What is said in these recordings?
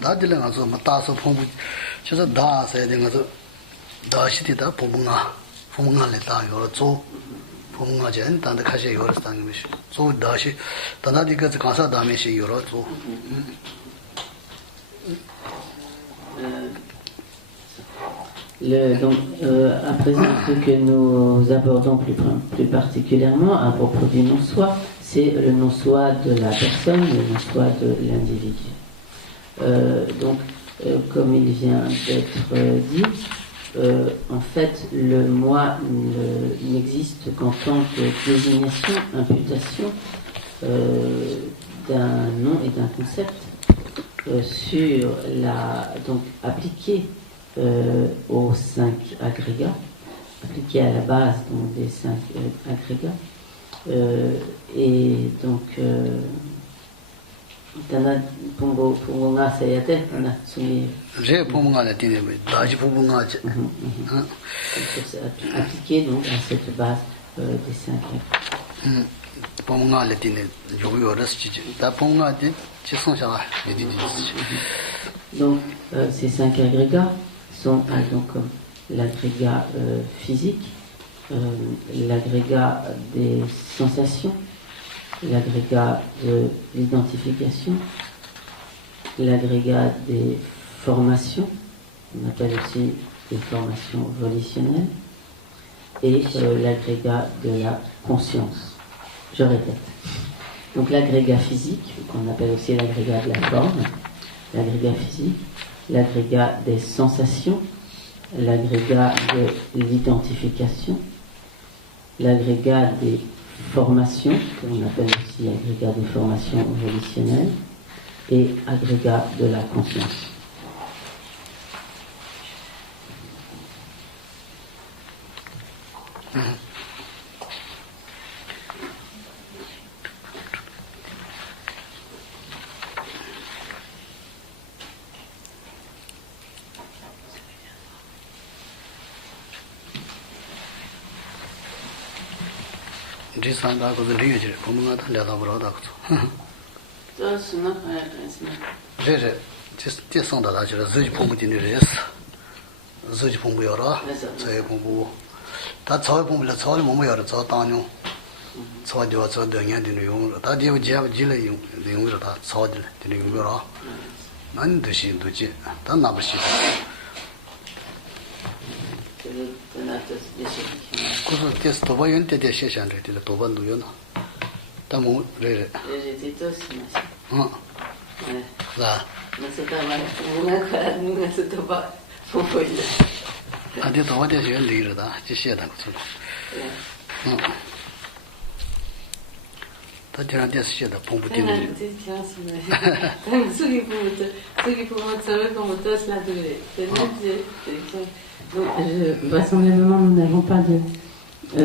다들 가서 뭐 따서 공부就是다 해야 되는 거서 다시다 부모가를 다 여러 조 부모가 전 단다 가시 여러 상임이 조 다시 단다디가 가서 다음에 시 여러 조 Donc, à présent, ce que nous abordons plus particulièrement à propos du non-soi, c'est le non-soi de la personne, le non-soi de l'individu. Donc, comme il vient d'être dit, en fait, le moi n'existe qu'en tant que désignation, imputation d'un nom et d'un concept sur donc appliqué aux 5 agrégats, appliqué à la base donc, des 5 agrégats. Et donc, Pungonga Sayate, on a soumis. J'ai Pungonga la tine, Daji Pungonga. Appliqué donc à cette base des 5 agrégats. Pungonga la tine, Joyo Rasti, Ta Pungonga dit, tu sens ça. Donc, ces 5 agrégats sont donc l'agrégat physique, l'agrégat des sensations, l'agrégat de l'identification, l'agrégat des formations, on appelle aussi des formations volitionnelles, et l'agrégat de la conscience. Je répète. Donc l'agrégat physique, qu'on appelle aussi l'agrégat de la forme, l'agrégat physique, l'agrégat des sensations, l'agrégat de l'identification, l'agrégat des formations, qu'on appelle aussi agrégat des formations volitionnelles, et agrégat de la conscience. Disanda ko de liye je Pungonga ta la da bro da ko. Ça c'est notre je sonda da je zhi Pungu din res. Zhi Pungu yora, zhi Pungu. Ta chao Pungu la chao mo mo yora chao ta nyu. Chao de wa chao de nyan din yong, ta de ji ba ji le yong, yong ro ta chao de din yong ro. Nan de shi du ji, ta na ba shi. 그래서 테스 도바 연대 대시 샹데 데 도바 누요나 담고 레레 어 자 아디 도바 대시 연리르다 지시다 그죠 어 다들 대시다 봉부디는 vraisemblablement, nous n'avons pas de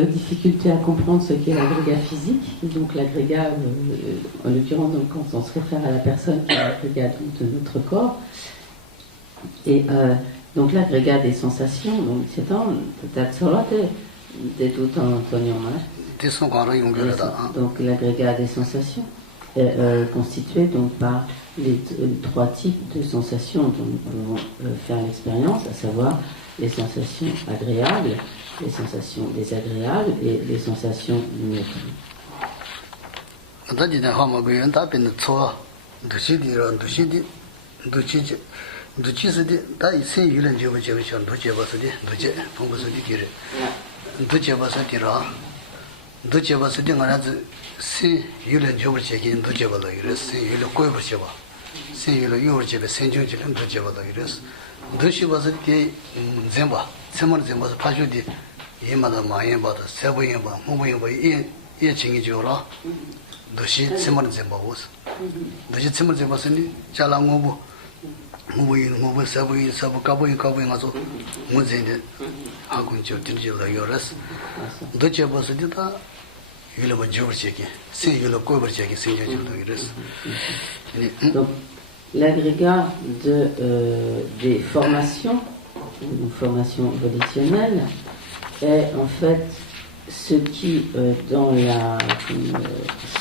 difficulté à comprendre ce qu'est l'agrégat physique, donc l'agrégat, en l'occurrence, donc, quand on se réfère à la personne qui est l'agrégat de notre corps, et donc l'agrégat des sensations, donc c'est un peut-être solo de tout en donc l'agrégat des sensations est constitué donc par les 3 types de sensations dont nous pouvons faire l'expérience, à savoir les sensations agréables, les sensations désagréables et les sensations neutres. 도시 와서 게 zemba 세먼 zemba 파주디 예마다 마예바다 세보예바 모모예바 예 칭이 줘라 도시 세먼 zemba 오스 도시 세먼 zemba스니 잘랑고부 모모 세보이 세보 까보이 가서 문제인데 하고 이제 들지라 요라스 도시 와서 디다 일로 줘버지게 세 일로 꼬버지게 생겨져도 이랬어 l'agrégat des formations volitionnelles est en fait ce qui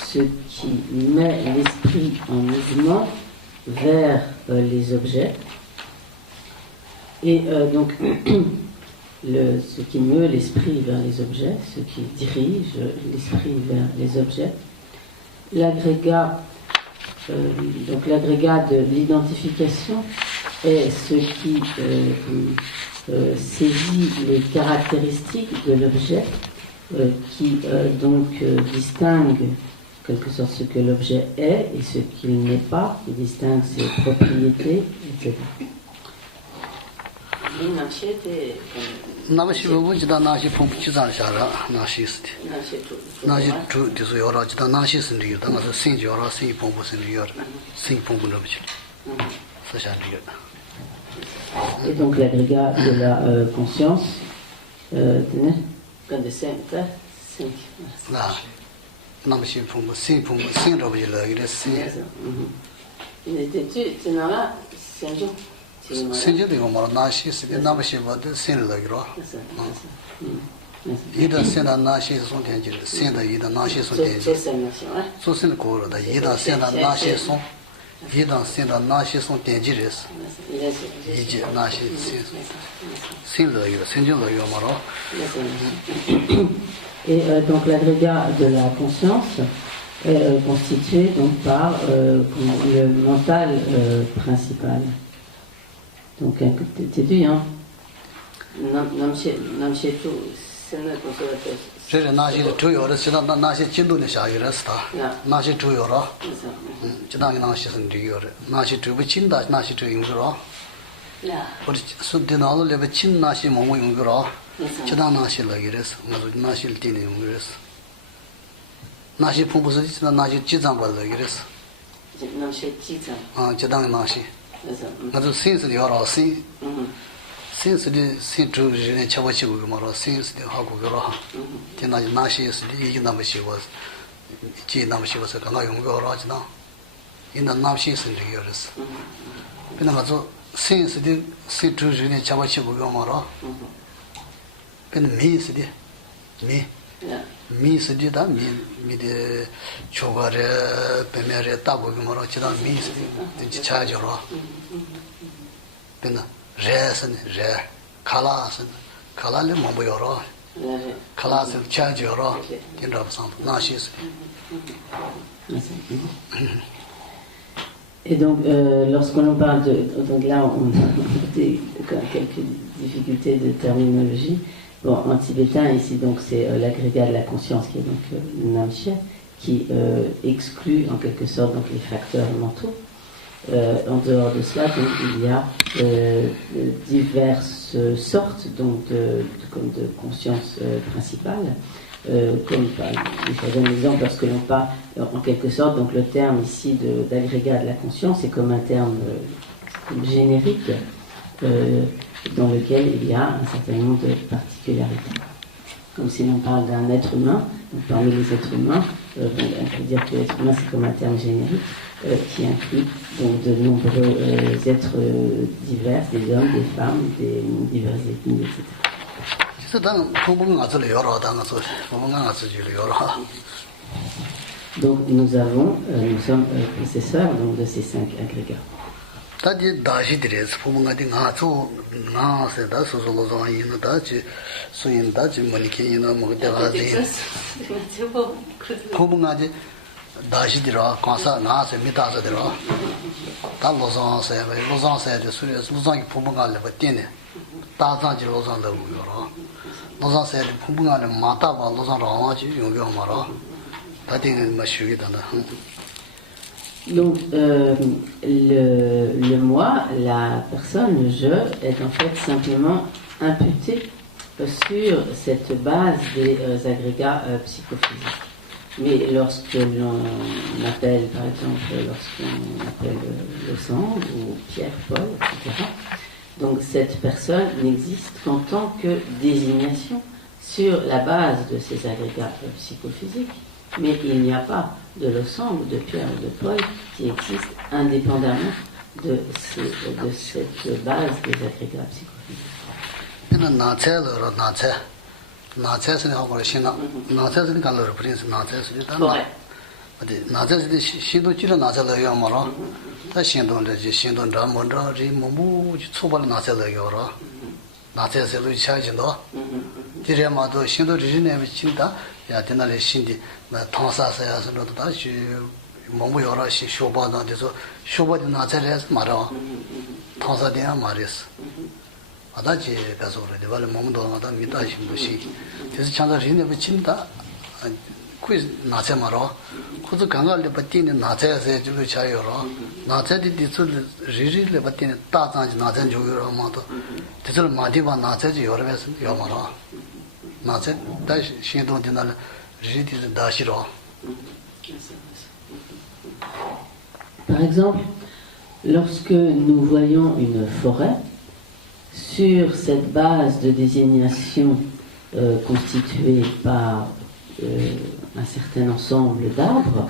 ce qui met l'esprit en mouvement vers les objets. Et donc, ce qui meut l'esprit vers les objets, ce qui dirige l'esprit vers les objets. L'agrégat, donc l'agrégat de l'identification est ce qui saisit les caractéristiques de l'objet, qui donc distingue en quelque sorte ce que l'objet est et ce qu'il n'est pas, qui distingue ses propriétés, etc. 나머지 부분지다 나시 pompu지자샤라 나시스티 나시 주 디소요라 지다 나시스니 당아서 신조라 신 pompu스니요 신 pompu노비지 사샤리요. Et donc l'agrégat de la conscience, tenez, comme de 5, 나 나머지 pompu 신 pompu 신로비라 이래 신. c'est dans là, c'est un jour. 신제도 뭐 나시스티 나머지 뭐도 신로기로. 이다 신다 나시 손텐지 신다 이다 나시 손텐지. 소신 고로다 이다 신다 나시 손 이다 신다 나시 손텐지레스. 이제 나시 신로기로 신조로기로 말어. Et donc l'agrégat de la conscience est constitué donc par le mental principal. Donc t'es dit hein. 남셰투 생각 고소했어. 제가 나시 주요로 지난 나시 진도네 샤기랬다. 나시 주요로. 지난에 나시선 주요로. 나시 주부 친다 나시 주용으로. 야. 우리 순대나로 레베 친 나시 뭐뭐 용으로. 지난 나시 라기랬어. 맞아 나시를 띠네 용으로서. 나시 풍부서 지난 나시 지장 벌라기랬어. 남셰 지장. 지난 나시. 맞아 센스 여러 신. 센스디 센트르네 차바치고 말아 센스디 하고 그러하. 지난 나시에서 이게 남시고 지 남시고서 강가 용거로 하지나. 이는 남시에서 이거랬어. 그냥 가서 센스디 센트르네 차바치고 말아. 근데 미스디 미 미스디다 미데 초가레 베메레 따고 말아 지난 미스디 진짜 차저로. 근데 레슨 레 칼라슨 칼라를 뭐 보여라. 칼라스 차저로 인더선 나시스. Et donc, lorsqu'on nous parle de... Donc là, on a quelques difficultés de terminologie. Bon, en tibétain, ici, donc, c'est l'agrégat de la conscience, qui est donc Namche, qui exclut, en quelque sorte, donc, les facteurs mentaux. En dehors de cela, donc, il y a diverses sortes donc, de conscience principale. Comme je donne un exemple, lorsque l'on parle en quelque sorte, donc le terme ici d'agrégat de la conscience est comme un terme générique dans lequel il y a un certain nombre de particularités. Comme si l'on parle d'un être humain, donc parmi les êtres humains, on peut dire que l'être humain c'est comme un terme générique qui inclut donc de nombreux êtres divers, des hommes, des femmes, des diverses ethnies, etc. Donc nous sommes possesseurs donc, de ces 5 agrégats. Donc le moi, la personne, le je, est en fait simplement imputé sur cette base des agrégats psychophysiques. Mais lorsque l'on appelle, par exemple, lorsqu'on appelle le sang ou Pierre, Paul, etc., donc cette personne n'existe qu'en tant que désignation sur la base de ces agrégats psychophysiques. Mais il n'y a pas de Losang, de Pierre ou de Paul qui existe indépendamment de cette base des agrégats psychophysiques. 나자지 신도 지를 나자라요 말아. 다 신도를 신도 담원자리 뭐뭐 초발 나자라요라. 나자세로 차진도. 디레마도 신도 리진에 친다. 야 되나리 신디 나 통사사야서도 다시 뭐뭐 여러 시 쇼바나데서 쇼바디 나자래서 말아. 통사대야 말했어. 아다지 가서 그래. 내가 몸도 나다 미다신 것이. 그래서 chan다리네 붙인다. quiz 나체 말아. 그저 강가를 받기는 나체에서 주로 차요로. 나체디 디술 리리를 받기는 따장지 나체 조요로 마도. 디술 마디바 나체지 여러면서 요 말아. 나체 다시 신도 되날 리리디 다시로. Par exemple, lorsque nous voyons une forêt, sur cette base de désignation constituée par un certain ensemble d'arbres,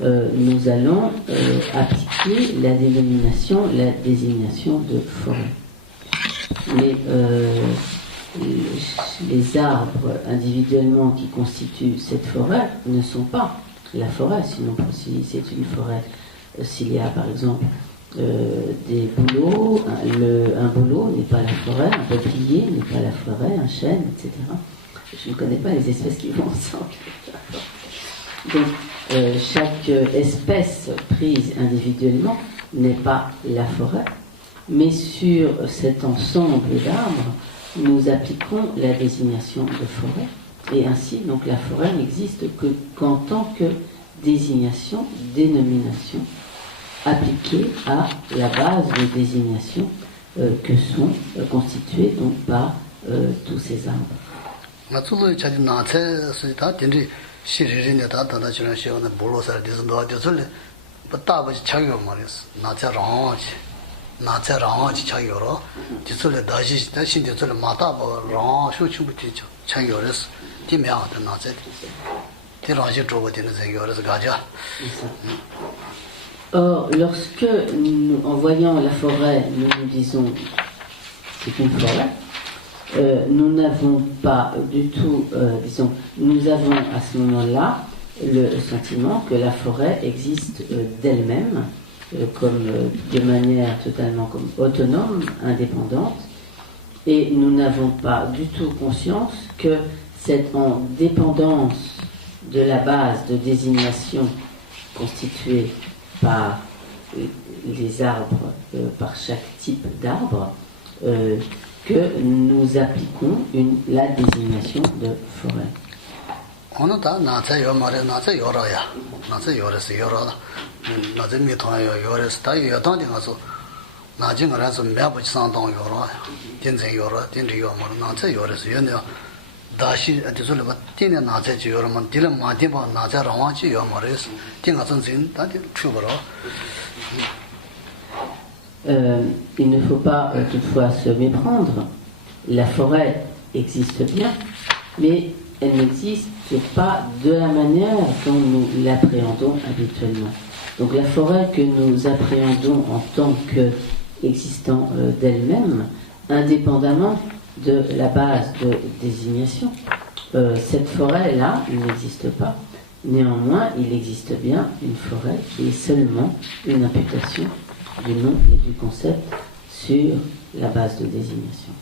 nous allons appliquer la désignation de forêt. Mais les arbres individuellement qui constituent cette forêt ne sont pas la forêt, sinon si c'est une forêt, s'il y a par exemple des bouleaux, un bouleau n'est pas la forêt, un peuplier n'est pas la forêt, un chêne, etc. Je ne connais pas les espèces qui vont ensemble. Donc, chaque espèce prise individuellement n'est pas la forêt, mais sur cet ensemble d'arbres, nous appliquons la désignation de forêt. Et ainsi, donc, la forêt n'existe qu'en tant que désignation, dénomination, appliquée à la base de désignation que sont constituées donc par tous ces arbres. Or, lorsque en voyant la forêt, nous nous disons c'est une forêt, nous n'avons pas du tout, nous avons à ce moment-là le sentiment que la forêt existe d'elle-même, comme de manière totalement comme autonome, indépendante, et nous n'avons pas du tout conscience que c'est en dépendance de la base de désignation constituée par les arbres, par chaque type d'arbre, que nous appliquons la désignation de forêt. Il ne faut pas toutefois se méprendre. La forêt existe bien, mais elle n'existe pas de la manière dont nous l'appréhendons habituellement. Donc la forêt que nous appréhendons en tant qu'existant d'elle-même, indépendamment de la base de désignation, cette forêt-là n'existe pas. Néanmoins, il existe bien une forêt qui est seulement une imputation du nom et du concept sur la base de désignation.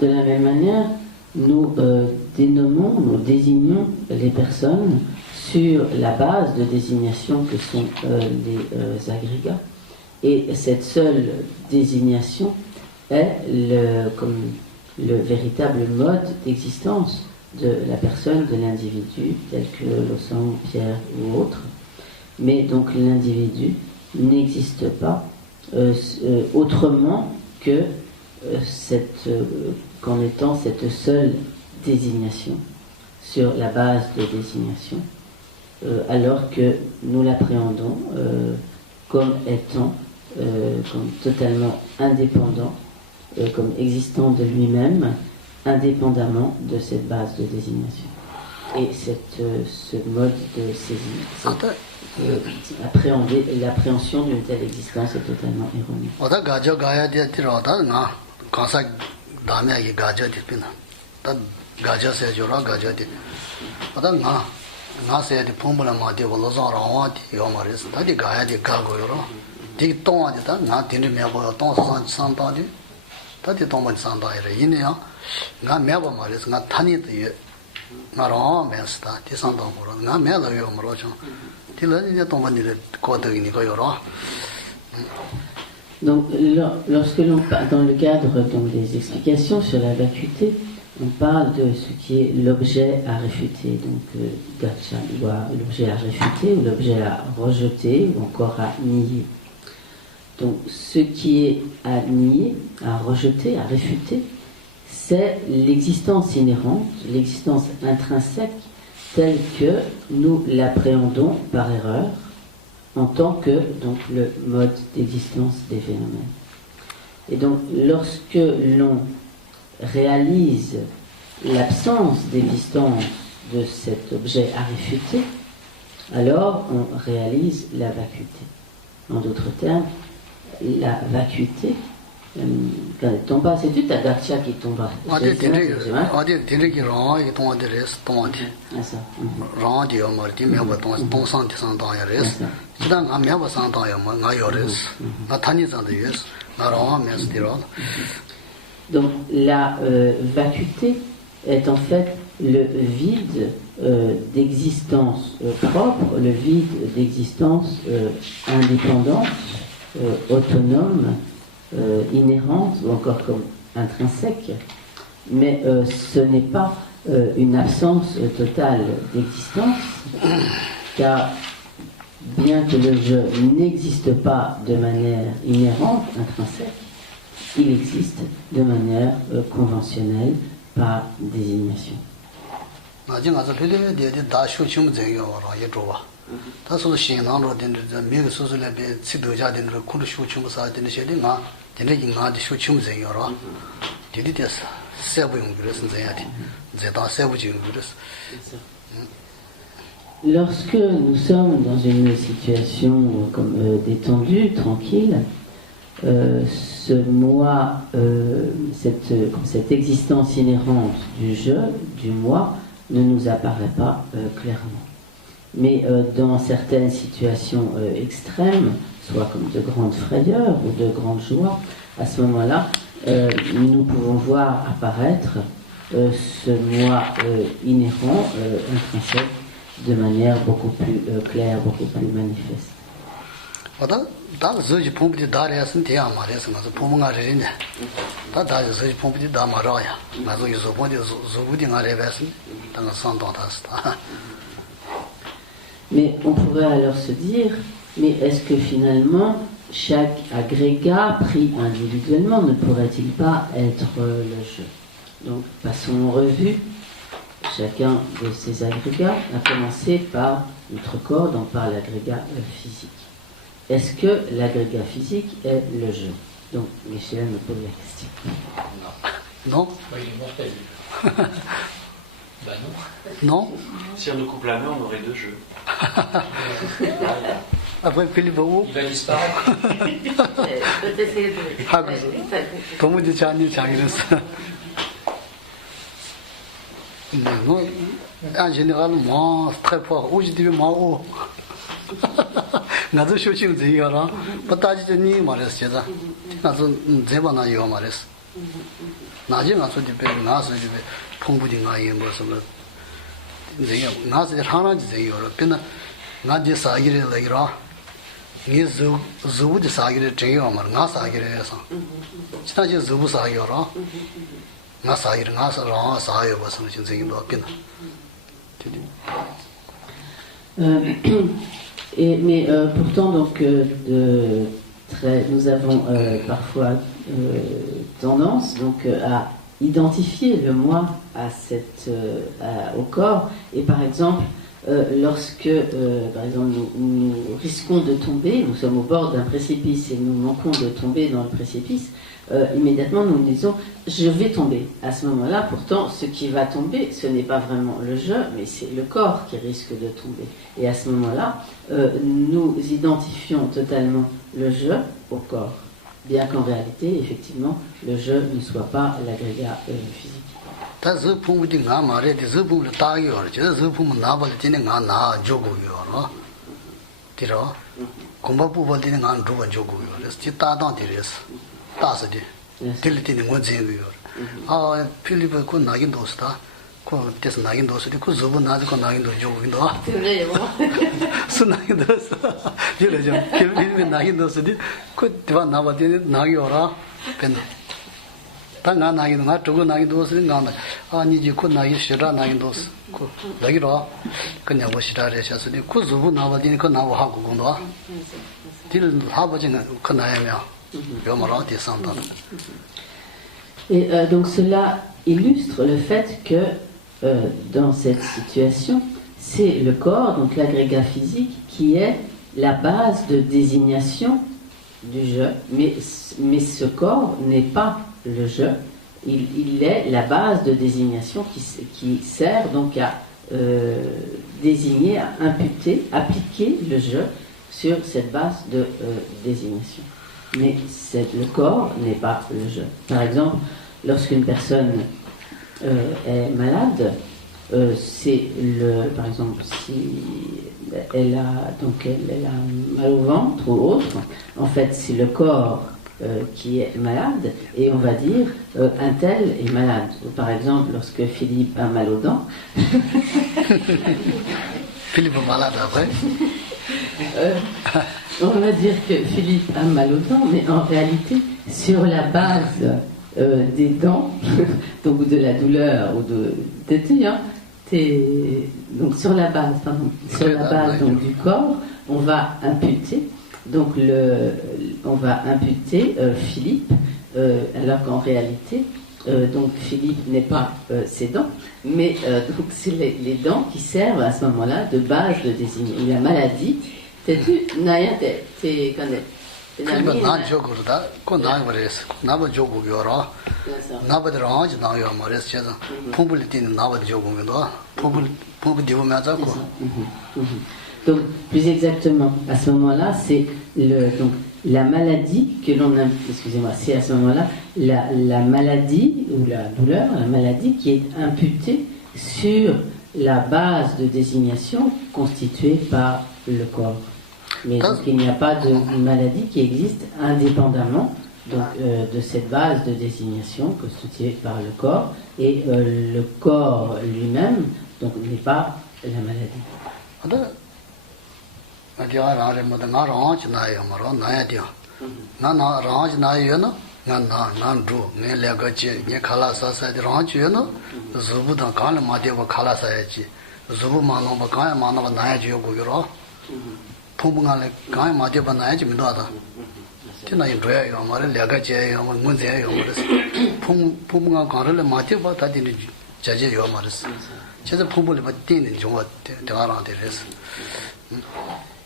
De la même manière, nous nous désignons les personnes sur la base de désignation que sont les agrégats. Et cette seule désignation est le véritable mode d'existence de la personne, de l'individu, tel que Losang, Pierre ou autre. Mais donc l'individu n'existe pas autrement que qu'en étant cette seule désignation sur la base de désignation, alors que nous l'appréhendons comme étant comme totalement indépendant comme existant de lui-même, indépendamment de cette base de désignation. Et ce mode de saisie, l'appréhension d'une telle existence est totalement erronée. Donc, lorsque l'on parle, dans le cadre donc, des explications sur la vacuité, on parle de ce qui est l'objet à réfuter, donc gaccha, l'objet à réfuter, ou l'objet à rejeter, ou encore à nier. Donc, ce qui est à nier, à rejeter, à réfuter, c'est l'existence inhérente, l'existence intrinsèque, telle que nous l'appréhendons par erreur, en tant que donc, le mode d'existence des phénomènes. Et donc, lorsque l'on réalise l'absence d'existence de cet objet à réfuter, alors on réalise la vacuité. En d'autres termes, la vacuité, quand elle tombe, c'est tout à Gaccha qui tombe. Donc la vacuité est en fait le vide d'existence propre, le vide d'existence indépendante, autonome, inhérente ou encore comme intrinsèque, mais ce n'est pas une absence totale d'existence, car bien que le je n'existe pas de manière inhérente, intrinsèque, il existe de manière conventionnelle par désignation. Lorsque nous sommes dans une situation comme détendue, tranquille, ce moi, cette existence inhérente du je, du moi, ne nous apparaît pas clairement. Mais dans certaines situations extrêmes, soit comme de grandes frayeurs ou de grandes joies, à ce moment-là, nous pouvons voir apparaître ce moi inhérent, intrinsèque, de manière beaucoup plus claire, beaucoup plus manifeste. Mais on pourrait alors se dire, mais est-ce que finalement chaque agrégat pris individuellement ne pourrait-il pas être le je? Donc passons en revue chacun de ces agrégats, à commencer par notre corps, donc par l'agrégat physique. Est-ce que l'agrégat physique est le je? Donc Michel me pose la question. Non. Il est mortel. Bah non. Non. Si on nous coupe la main, on aurait deux jeux. Après Philippe Wu. Il va disparaître. En général, moi, très fort. Aujourd'hui, moi, 나도 쇼칭 되어라. 빠따지니 말했어요. 나도 제바나 요 말했어. 나중에 가서 집에 나서 집에 풍부진 가에 무슨 이제 나서 하나지 되어라. 근데 나지 사기를 내라. 이 주부지 사기를 제요 말. 나 사기를 해서. 진짜 주부 사기요라. 나 사기를 나서 라 사요 무슨 진행도 없겠나. Mais pourtant, donc, nous avons parfois tendance donc, à identifier le moi au corps et par exemple lorsque, par exemple, nous risquons de tomber, nous sommes au bord d'un précipice et nous manquons de tomber dans le précipice, immédiatement nous nous disons je vais tomber. À ce moment-là, pourtant, ce qui va tomber, ce n'est pas vraiment le je, mais c'est le corps qui risque de tomber. Et à ce moment-là, nous identifions totalement le je au corps, bien qu'en réalité, effectivement, le je ne soit pas l'agrégat physique. Et donc cela illustre le fait que dans cette situation, c'est le corps, donc l'agrégat physique, qui est la base de désignation du je, mais ce corps n'est pas le je, il est la base de désignation qui sert donc à désigner, à imputer, appliquer le je sur cette base de désignation. Mais le corps n'est pas le je. Par exemple, lorsqu'une personne est malade, par exemple, si elle a mal au ventre ou autre, en fait, c'est le corps qui est malade, et on va dire un tel est malade. Ou par exemple, lorsque Philippe a mal aux dents. Philippe est malade après. On va dire que Philippe a mal aux dents, mais en réalité, sur la base des dents, donc de la douleur ou donc sur la base, donc, du corps, on va imputer Philippe, alors qu'en réalité, donc Philippe n'est pas ses dents, mais donc c'est les dents qui servent à ce moment-là de base de désigner. La maladie, donc plus exactement, à ce moment-là, c'est donc la maladie que l'on a, excusez-moi, c'est à ce moment-là la maladie ou la douleur, la maladie qui est imputée sur la base de désignation constituée par le corps. Mais donc il n'y a pas de maladie qui existe indépendamment donc, de cette base de désignation constituée par le corps, et le corps lui-même donc n'est pas la maladie.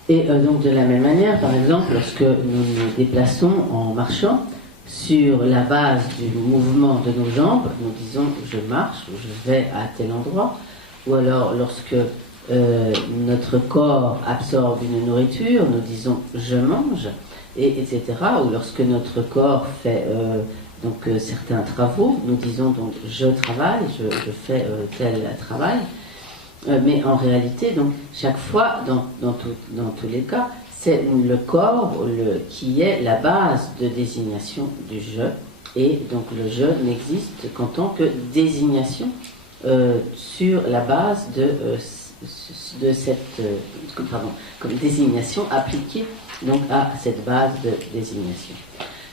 Et donc de la même manière, par exemple, lorsque nous nous déplaçons en marchant, sur la base du mouvement de nos jambes, nous disons je marche ou je vais à tel endroit, ou alors lorsque notre corps absorbe une nourriture, nous disons je mange, etc. Ou lorsque notre corps fait certains travaux, nous disons donc je travaille, je fais tel travail. Mais en réalité, donc chaque fois, dans tous les cas, c'est le corps qui est la base de désignation du je, et donc le je n'existe qu'en tant que désignation sur la base de cette comme désignation appliquée donc à cette base de désignation.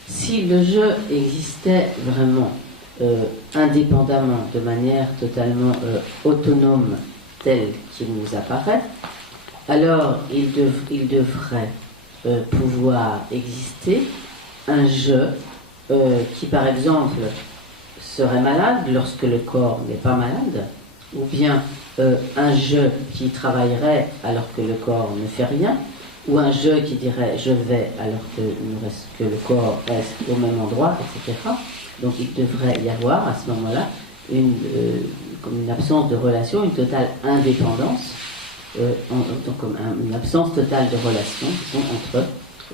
Si le je existait vraiment indépendamment, de manière totalement autonome, tel qu'il nous apparaît, alors il devrait pouvoir exister un je qui, par exemple, serait malade lorsque le corps n'est pas malade, ou bien un je qui travaillerait alors que le corps ne fait rien, ou un je qui dirait je vais alors que le corps reste au même endroit, etc. Donc il devrait y avoir à ce moment-là comme une absence de relation, une totale indépendance, donc comme une absence totale de relation entre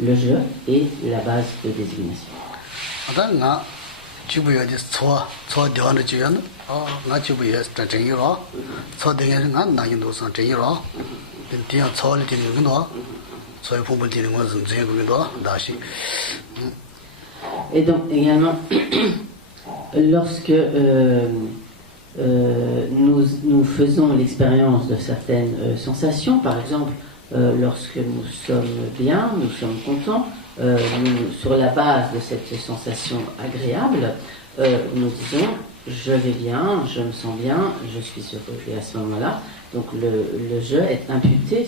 le je et la base de désignation. 주부여지 초 대원의 주연 나 주부에 전쟁이로 초 대원은 난 나인도 전쟁이로 뒤에 초를 되는 거도 초의 부분 되는 것은 제국도 다시. Et donc également lorsque nous faisons l'expérience de certaines sensations, par exemple lorsque nous sommes bien, nous sommes contents, sur la base de cette sensation agréable, nous disons je vais bien, je me sens bien, je suis heureux. Et à ce moment-là, donc le je est imputé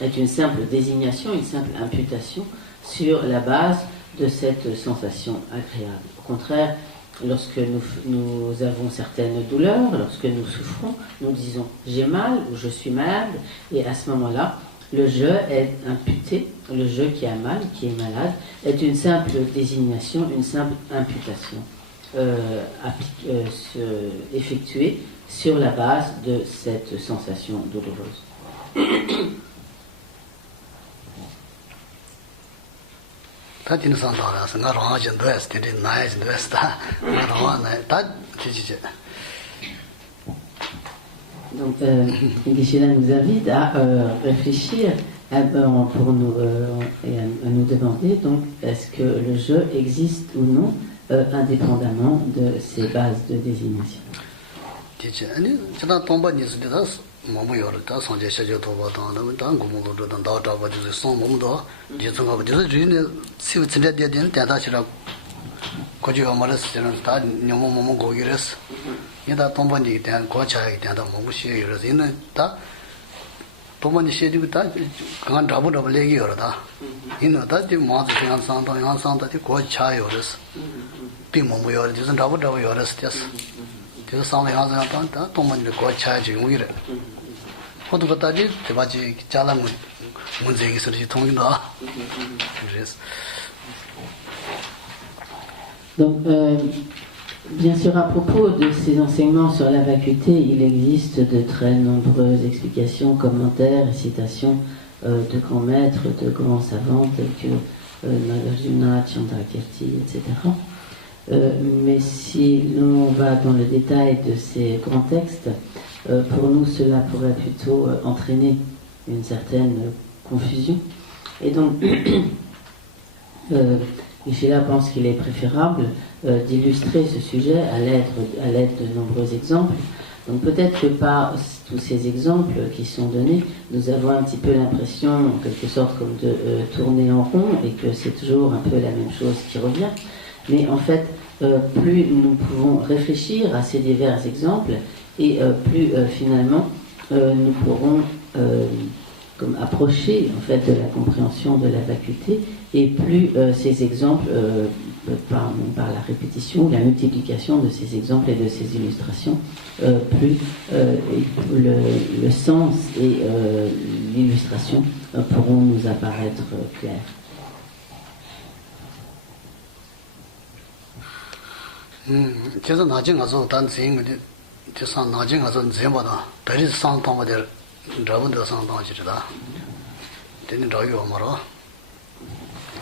est une simple désignation, une simple imputation sur la base de cette sensation agréable. Au contraire, lorsque nous avons certaines douleurs, lorsque nous souffrons, nous disons j'ai mal ou je suis malade, et à ce moment-là, le je est imputé, le je qui a mal, qui est malade, est une simple désignation, une simple imputation effectuée sur la base de cette sensation douloureuse. Donc, Geshe-la nous invite à réfléchir pour nous, et à nous demander donc est-ce que le je existe ou non indépendamment de ces bases de désignation. 도만이 시에지부터 강한 잡으라고 얘기하러다. 이노다 지 마즈 시간 상도 양상도 고 차요르스. 비모모요 지선 잡으라고 요르스 됐어. 그 상도 양상도 도만이 고 차지 용이래. 호두가다지 대바지 잘라 문제기 소리 통인다. 그래서 Donc, bien sûr, à propos de ces enseignements sur la vacuité, il existe de très nombreuses explications, commentaires et citations de grands maîtres, de grands savants tels que Nagarjuna, Chandrakirti, etc. Mais si l'on va dans le détail de ces grands textes, pour nous cela pourrait plutôt entraîner une certaine confusion. Et donc, Geshe-la pense qu'il est préférable d'illustrer ce sujet à l'aide de nombreux exemples. Donc peut-être que par tous ces exemples qui sont donnés, nous avons un petit peu l'impression, en quelque sorte, comme de tourner en rond et que c'est toujours un peu la même chose qui revient. Mais en fait, plus nous pouvons réfléchir à ces divers exemples et plus finalement nous pourrons comme approcher en fait de la compréhension de la vacuité, et plus ces exemples par la répétition, la multiplication de ces exemples et de ces illustrations, plus le sens et l'illustration pourront nous apparaître clairs. 그래서 나중에 가서 단 생각이 저상 나중에 가서 제마다 다리 상담하der 여러분들 상담하시다. 되는 저기가 말아.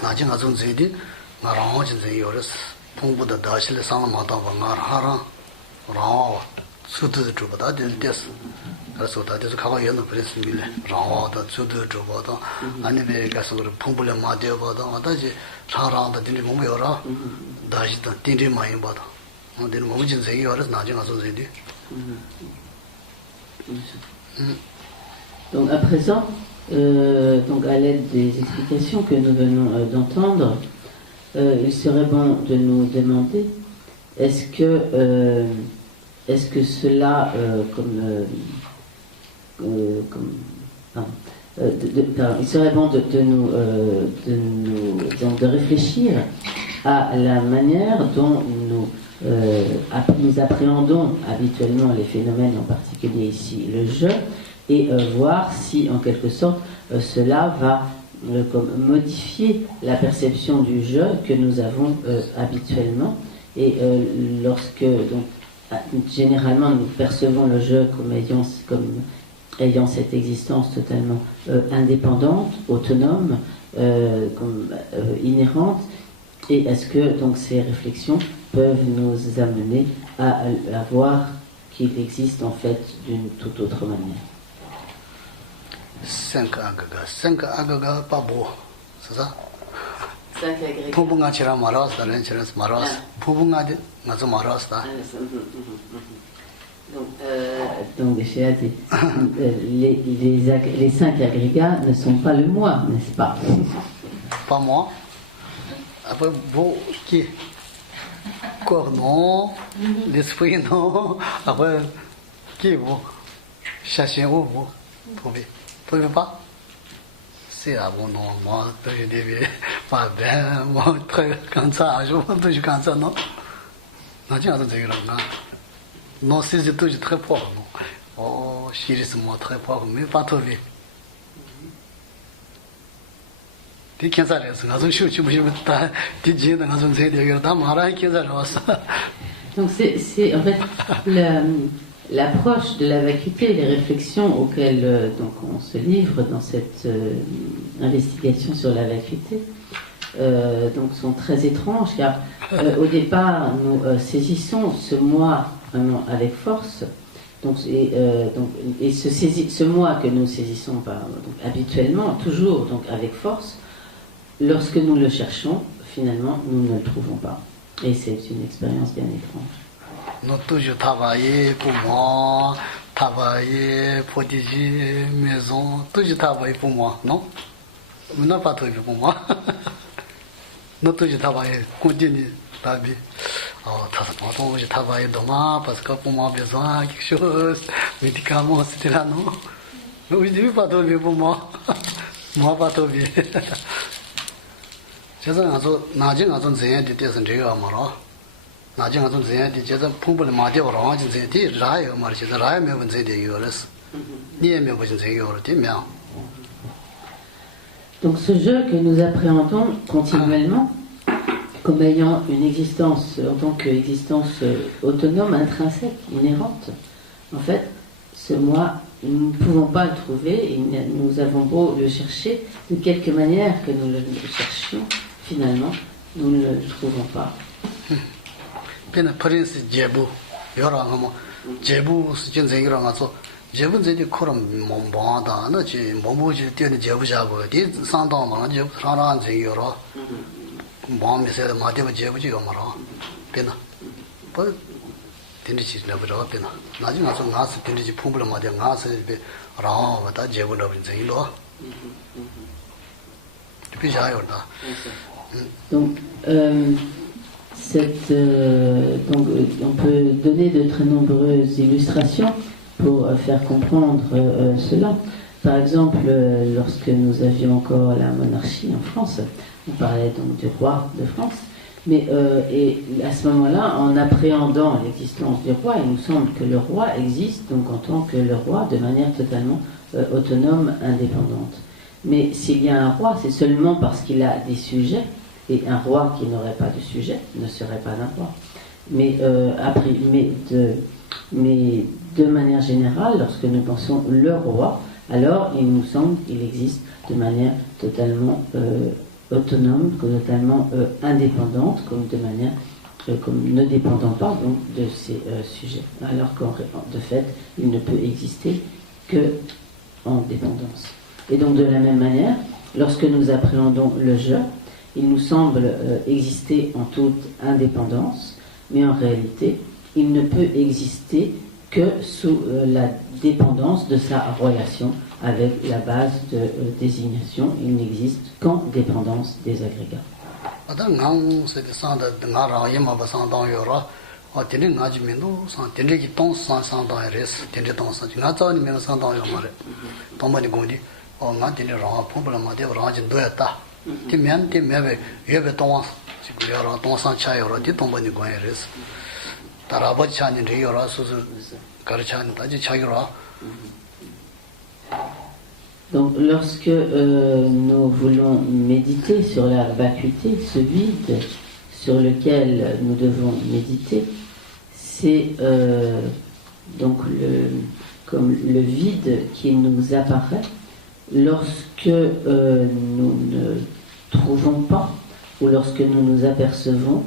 나중에 가서 제디 나랑 진짜 요르스 풍부다 다실 상담하다 방아하라. 라 수도 주보다 될때스. 그래서 다들 가고 연도 그랬습니다. 라와다 수도 주보다 아니 내가서 풍부를 맞여 봐도 어다지 사랑다 되는 몸이 열어. 다시다 띵띵 많이 봐도. 오늘 몸이 진짜 요르스 나중에 가서 제디. Donc à présent, donc à l'aide des explications que nous venons d'entendre, il serait bon de nous demander est-ce que cela, il serait bon de réfléchir à la manière dont nous nous appréhendons habituellement les phénomènes, en particulier ici le jeu, et voir si, en quelque sorte, cela va modifier la perception du jeu que nous avons habituellement. Et lorsque, donc, généralement, nous percevons le jeu comme ayant cette existence totalement indépendante, autonome, inhérente, et est-ce que donc ces réflexions peuvent nous amener à voir qu'il existe en fait d'une toute autre manière. 5 agaga pas beau, c'est ça? 5 agrégats. Poubunga chira maras, dalen chira maras. Poubunga de mazo maras da. Donc j'ai dit, les 5 agrégats ne sont pas le moi, n'est-ce pas? Pas moi. Après, vous qui? Corps non, l'esprit non. Après, qui vous? Cherchez où vous? Pouvez pas? C'est à bon nom, moi, je devais pas bien, moi, très comme ça, je vois toujours comme ça, non? Non, tu as dit que non. Non, c'est toujours très fort, non? Oh, chérie, c'est moi très fort, mais pas trop vite. Donc c'est en fait l'approche de la vacuité, les réflexions auxquelles donc on se livre dans cette investigation sur la vacuité donc sont très étranges car au départ nous saisissons ce moi vraiment avec force. Donc, ce moi que nous saisissons donc, habituellement, toujours donc avec force, lorsque nous le cherchons, finalement, nous ne le trouvons pas. Et c'est une expérience bien étrange. Nous toujours travailler pour moi, travailler, protéger maison, toujours travailler pour moi, non? Nous n'avons pas travaillé pour moi. Nous toujours travailler, continuer la vie. Oh, je travaille demain parce que pour moi, besoin de quelque chose, médicaments, etc. Non? Je ne vais pas travailler pour moi. Moi, pas travailler. Je sais que 나중에 가서 제한테 대해서 제가 말아. 나중에 가서 제한테 제가 풍부를 맞아 보러 가서 제한테 라요 말이지. 라요 매번 제한테 이거랬어. 니에 매번 제가 되면. Donc ce jeu que nous appréhendons continuellement comme ayant une existence en tant qu'existence autonome, intrinsèque, inhérente, en fait, ce moi, nous ne pouvons pas le trouver et nous avons beau le chercher, de quelque manière que nous le cherchions, finalement, nous ne le trouvons pas. Bien, prince Jebu, yorangamo, Jebu, c'est Jebu, c'est koram mombanda, na ci mombuji tiene Jebu jago, di sandang ma Jebu saran c'est yoro. Bon, mais c'est ma Jebu Jebu yomara. Bien. Pas tindici na bro bien. Naji ngaso ngas tindici pumbula ma de ngas be ra ta Jebu na bin c'est lo. Depuis jayorda. Donc, donc, on peut donner de très nombreuses illustrations pour faire comprendre cela. Par exemple, lorsque nous avions encore la monarchie en France, on parlait donc du roi de France, mais et à ce moment-là, en appréhendant l'existence du roi, il nous semble que le roi existe donc en tant que le roi de manière totalement autonome, indépendante. Mais s'il y a un roi, c'est seulement parce qu'il a des sujets, et un roi qui n'aurait pas de sujet ne serait pas un roi. Mais de manière générale, lorsque nous pensons le roi, alors il nous semble qu'il existe de manière totalement autonome, totalement indépendante, comme ne dépendant pas donc de ses sujets. Alors qu'en de fait, il ne peut exister que en dépendance. Et donc de la même manière, lorsque nous appréhendons le jeu, il nous semble exister en toute indépendance, mais en réalité, il ne peut exister que sous la dépendance de sa relation avec la base de désignation. Il n'existe qu'en dépendance des agrégats. 다라버지 차니 되어라 수수 가르차니 다지 차기로. Donc lorsque nous voulons méditer sur la vacuité, ce vide sur lequel nous devons méditer, c'est donc comme le vide qui nous apparaît lorsque nous ne trouvons pas, ou lorsque nous nous apercevons,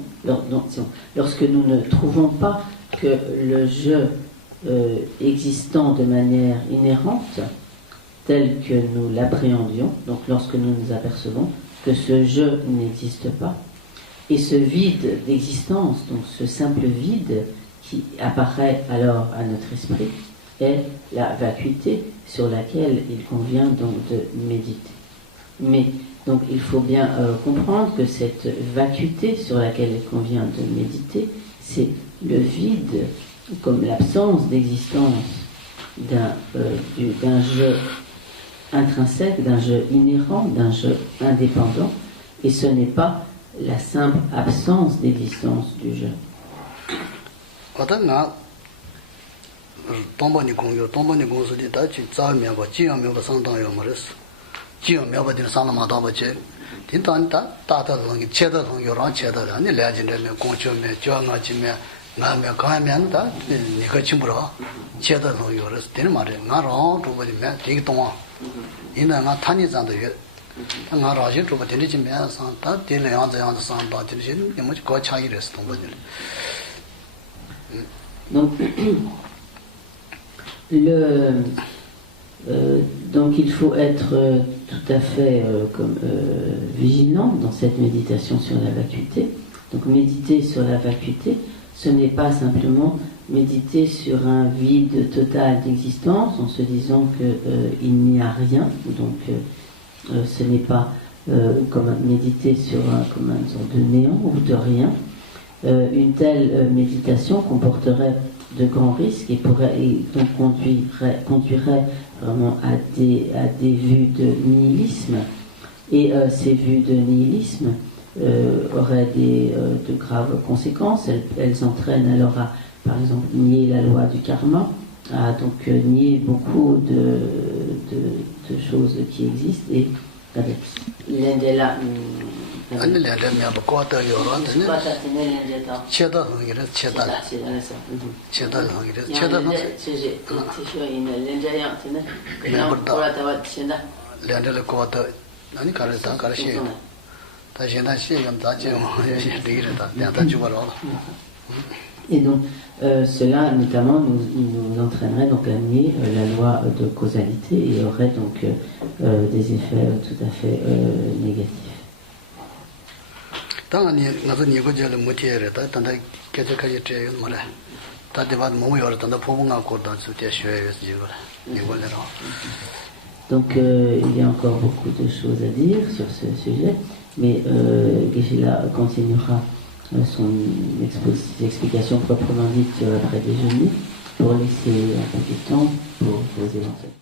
lorsque nous ne trouvons pas que le je existant de manière inhérente, tel que nous l'appréhendions, donc lorsque nous nous apercevons que ce je n'existe pas, et ce vide d'existence, donc ce simple vide qui apparaît alors à notre esprit, est la vacuité sur laquelle il convient donc de méditer. Mais donc il faut bien comprendre que cette vacuité sur laquelle il convient de méditer, c'est le vide, comme l'absence d'existence d'un je intrinsèque, d'un je inhérent, d'un je indépendant, et ce n'est pas la simple absence d'existence du je. Donc, donc il faut être tout à fait vigilant dans cette méditation sur la vacuité. Donc méditer sur la vacuité, ce n'est pas simplement méditer sur un vide total d'existence en se disant qu'il n'y a rien, donc ce n'est pas comme méditer sur comme une sorte de néant ou de rien. Une telle méditation comporterait de grands risques et donc conduirait vraiment à des vues de nihilisme. Et ces vues de nihilisme auraient de graves conséquences. Elles entraînent alors à, par exemple, nier la loi du karma, à donc nier beaucoup de choses qui existent. Et l'indela Et donc, cela notamment nous entraînerait donc à nier la loi de causalité et aurait donc des effets tout à fait négatifs. Donc il y a encore beaucoup de choses à dire sur ce sujet, mais Geshe-la continuera son explication proprement dite après déjeuner pour laisser un peu de temps pour vos éventuels.